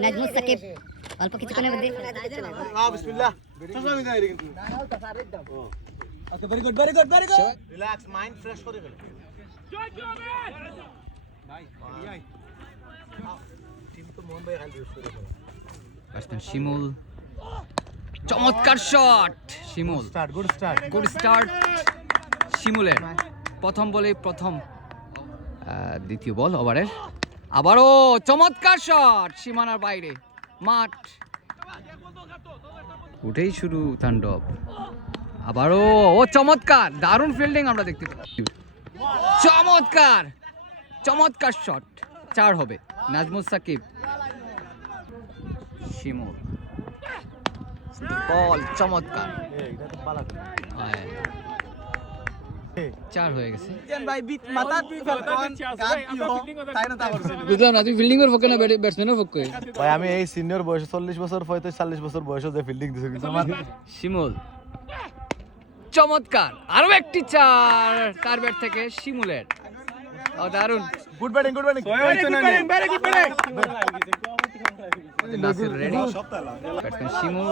নাজমুস সাকিব অল্প কিছুক্ষণের মধ্যে বিসমিল্লাহ চশমা মিদাই কিন্তু okay very good relax mind fresh করে ফেলো ভাই টিম তো মোহন ভাই হেল্প করে ফেলো ব্যাটসম্যান শিমুল চমৎকার শট শিমুল গুড স্টার্ট শিমুলের প্রথম বলে প্রথম দ্বিতীয় বল ওভারের আবারও চমৎকার শট সীমানার বাইরে মাঠ উঠেই শুরু তাণ্ডব আবারও ও চমৎকার দারুণ ফিল্ডিং আমরা দেখতে পাচ্ছি চমৎকার চমৎকার শট 4 হবে নাজমুস সাকিব শিমুল বল চমৎকার এটা তো পালা 4 হয়ে গেছে ভাই বিট মাথা ফেলকন তাই না তা করছে বুঝলাম না তুই ফিল্ডিং এর পক্ষে না ব্যাটসম্যানের পক্ষে ভাই আমি এই সিনিয়র বয়সে 40 বছর 40 বছর বয়সে যে ফিল্ডিং দিছে কিন্তু আমার শিমুল চমৎকার আরো একটি 4 তার ব্যাট থেকে শিমুলের দারুণ good batting Nasir ready batsman শিমুল